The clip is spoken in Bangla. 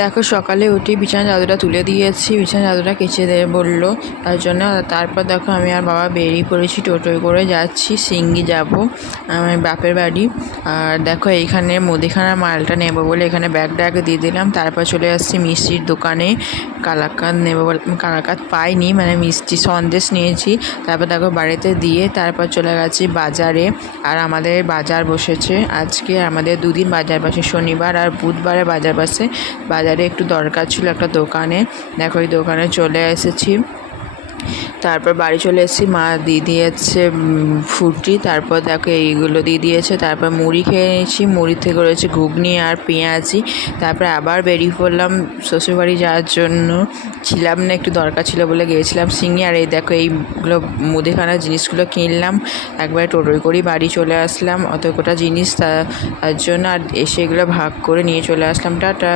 দেখো সকালে উঠে বিছানা চাদরটা তুলে দিয়েছি, বিছানা চাদরটা কেচে দেবে বললো, তার জন্য। তারপর দেখো আমি আর বাবা বেরিয়ে পড়েছি, টোটোয় করে যাচ্ছি, সিঙ্গি যাব আমার বাপের বাড়ি। আর দেখো এইখানে মুদিখানার মালটা নেবো বলে এখানে ব্যাগটা আগে দিয়ে দিলাম। তারপর চলে আসছি মিষ্টির দোকানে, কালাকাঁদ নেবো বলে, কালাকাঁদ পাইনি, মানে মিষ্টি সন্দেশ নিয়েছি। তারপর দেখো বাড়িতে দিয়ে তারপর চলে গেছি বাজারে। আর আমাদের বাজার বসেছে আজকে, আমাদের দুদিন বাজার বসে, শনিবার আর বুধবারে বাজার বসে। বাজারে একটু দরকার ছিল একটা দোকানে, দেখো ওই দোকানে চলে এসেছি। তারপর বাড়ি চলে এসেছি, মা দিয়ে দিয়েছে ফুটি, তারপর দেখো এইগুলো দিয়ে দিয়েছে। তারপর মুড়ি খেয়ে নিয়েছি, মুড়ি থেকে রয়েছে ঘুগনি আর পেঁয়াজি। তারপর আবার বেরিয়ে পড়লাম শ্বশুরবাড়ি যাওয়ার জন্য, ছিলাম না, একটু দরকার ছিল বলে গিয়েছিলাম সিঙ্গি। আর এই দেখো এইগুলো মুদিখানার জিনিসগুলো কিনলাম, একবারে টোটোয় করেই বাড়ি চলে আসলাম, অত কটা জিনিস তার জন্য। আর এসে এগুলো ভাগ করে নিয়ে চলে আসলাম, টাটা।